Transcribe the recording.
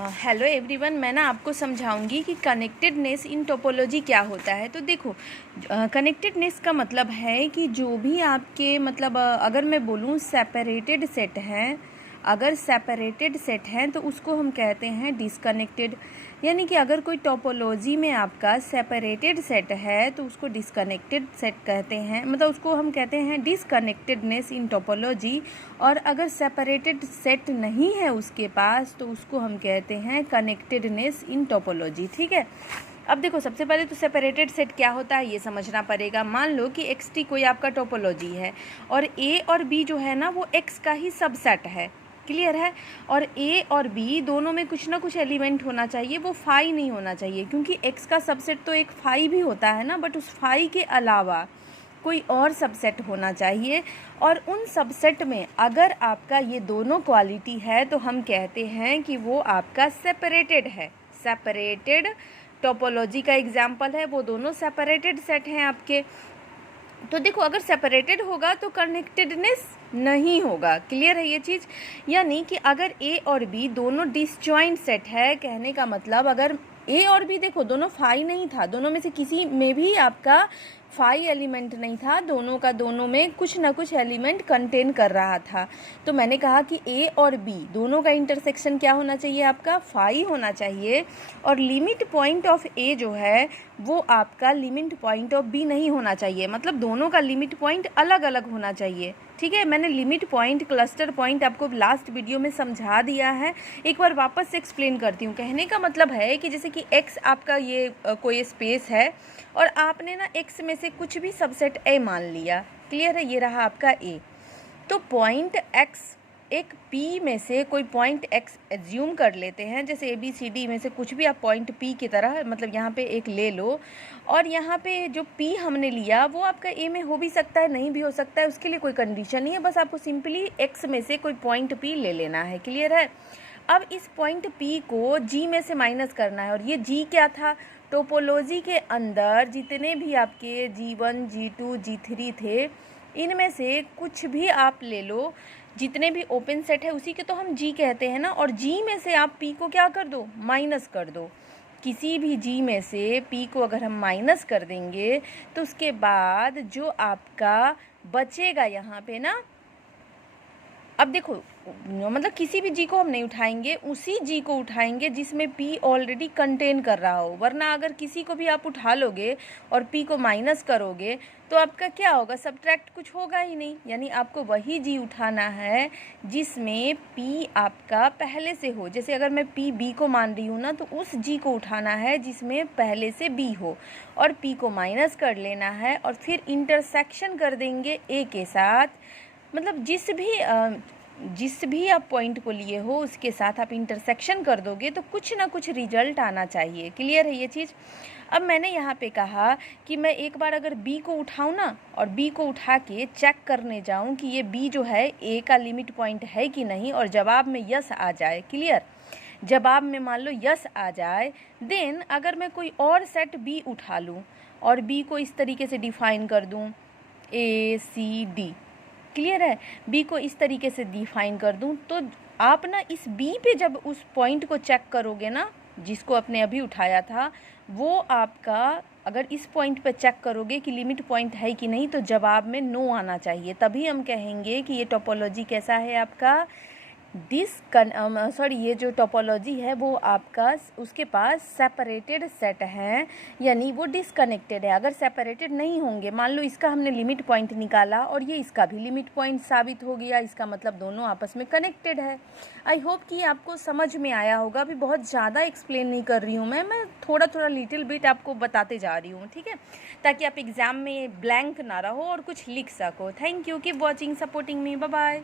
Hello everyone, मैं ना आपको समझाऊंगी कि कनेक्टेडनेस इन टोपोलॉजी क्या होता है। तो देखो, कनेक्टेडनेस का मतलब है कि जो भी आपके मतलब अगर मैं बोलूँ सेपरेटेड सेट हैं, अगर सेपरेटेड सेट हैं तो उसको हम कहते हैं डिसकनेक्टेड। यानी कि अगर कोई टोपोलॉजी में आपका सेपरेटेड सेट है तो उसको डिसकनेक्टेड सेट कहते हैं, मतलब उसको हम कहते हैं डिसकनेक्टेडनेस इन टोपोलॉजी। और अगर सेपरेटेड सेट नहीं है उसके पास तो उसको हम कहते हैं कनेक्टेडनेस इन टोपोलॉजी। ठीक है, अब देखो, सबसे पहले तो सेपरेटेड सेट क्या होता है ये समझना पड़ेगा। मान लो कि एक्स टी कोई आपका टोपोलॉजी है और ए और बी जो है ना वो एक्स का ही सबसेट है। क्लियर है? और ए और बी दोनों में कुछ ना कुछ एलिमेंट होना चाहिए, वो फाई नहीं होना चाहिए, क्योंकि एक्स का सबसेट तो एक फाई भी होता है ना, बट उस फाई के अलावा कोई और सबसेट होना चाहिए। और उन सबसेट में अगर आपका ये दोनों क्वालिटी है तो हम कहते हैं कि वो आपका सेपरेटेड है। सेपरेटेड टोपोलॉजी का एग्जाम्पल है, वो दोनों सेपरेटेड सेट हैं आपके। तो देखो, अगर सेपरेटेड होगा तो कनेक्टेडनेस नहीं होगा। क्लियर है ये चीज़? यानी कि अगर ए और बी दोनों डिसजॉइंट सेट है, कहने का मतलब अगर ए और बी देखो दोनों फाई नहीं था, दोनों में से किसी में भी आपका फाई एलिमेंट नहीं था, दोनों का दोनों में कुछ ना कुछ एलिमेंट कंटेन कर रहा था। तो मैंने कहा कि ए और बी दोनों का इंटरसेक्शन क्या होना चाहिए, आपका फाई होना चाहिए। और लिमिट पॉइंट ऑफ ए जो है वो आपका लिमिट पॉइंट ऑफ बी नहीं होना चाहिए, मतलब दोनों का लिमिट पॉइंट अलग अलग होना चाहिए। ठीक है, मैंने लिमिट पॉइंट, क्लस्टर पॉइंट आपको लास्ट वीडियो में समझा दिया है, एक बार वापस से एक्सप्लेन करती हूँ। कहने का मतलब है कि जैसे कि एक्स आपका ये कोई स्पेस है और आपने ना एक्स में से कुछ भी सबसेट ए मान लिया। क्लियर है? ये रहा आपका ए। तो पॉइंट एक्स एक पी में से कोई पॉइंट एक्स एज्यूम कर लेते हैं, जैसे ए बी सी डी में से कुछ भी आप पॉइंट पी की तरह मतलब यहाँ पे एक ले लो। और यहाँ पे जो पी हमने लिया वो आपका ए में हो भी सकता है, नहीं भी हो सकता है, उसके लिए कोई कंडीशन नहीं है, बस आपको सिंपली एक्स में से कोई पॉइंट पी ले लेना है। क्लियर है? अब इस पॉइंट पी को जी में से माइनस करना है। और ये जी क्या था? टोपोलॉजी के अंदर जितने भी आपके G1, G2, G3 थे, इनमें से कुछ भी आप ले लो, जितने भी ओपन सेट है उसी के तो हम जी कहते हैं ना। और जी में से आप पी को क्या कर दो? माइनस कर दो। किसी भी जी में से पी को अगर हम माइनस कर देंगे तो उसके बाद जो आपका बचेगा यहाँ पे ना, अब देखो, मतलब किसी भी जी को हम नहीं उठाएंगे, उसी जी को उठाएंगे जिसमें पी ऑलरेडी कंटेन कर रहा हो। वरना अगर किसी को भी आप उठा लोगे और पी को माइनस करोगे तो आपका क्या होगा? सब्ट्रैक्ट कुछ होगा ही नहीं। यानी आपको वही जी उठाना है जिसमें पी आपका पहले से हो। जैसे अगर मैं पी बी को मान रही हूँ ना, तो उस जी को उठाना है जिसमें पहले से बी हो और पी को माइनस कर लेना है और फिर इंटरसेक्शन कर देंगे ए के साथ। मतलब जिस भी आप पॉइंट को लिए हो उसके साथ आप इंटरसेक्शन कर दोगे तो कुछ ना कुछ रिजल्ट आना चाहिए। क्लियर है ये चीज़? अब मैंने यहाँ पे कहा कि मैं एक बार अगर बी को उठाऊँ ना और बी को उठा के चेक करने जाऊँ कि ये बी जो है ए का लिमिट पॉइंट है कि नहीं, और जवाब में यस आ जाए। क्लियर? जवाब में मान लो यस आ जाए, देन अगर मैं कोई और सेट बी उठा लूँ और बी को इस तरीके से डिफाइन कर दूँ, ए सी डी। क्लियर है? बी को इस तरीके से डिफाइन कर दूं तो आप ना इस बी पे जब उस पॉइंट को चेक करोगे ना जिसको आपने अभी उठाया था, वो आपका अगर इस पॉइंट पे चेक करोगे कि लिमिट पॉइंट है कि नहीं, तो जवाब में नो आना चाहिए। तभी हम कहेंगे कि ये टोपोलॉजी कैसा है आपका ये जो टोपोलॉजी है वो आपका उसके पास सेपरेटेड सेट है, यानी वो डिसकनेक्टेड है। अगर सेपरेटेड नहीं होंगे, मान लो इसका हमने लिमिट पॉइंट निकाला और ये इसका भी लिमिट पॉइंट साबित हो गया, इसका मतलब दोनों आपस में कनेक्टेड है। आई होप कि आपको समझ में आया होगा। अभी बहुत ज़्यादा एक्सप्लेन नहीं कर रही हूँ मैं थोड़ा थोड़ा लिटिल बिट आपको बताते जा रही हूँ। ठीक है, ताकि आप एग्ज़ाम में ब्लैंक ना रहो और कुछ लिख सको। Thank you, keep watching, supporting me, bye bye.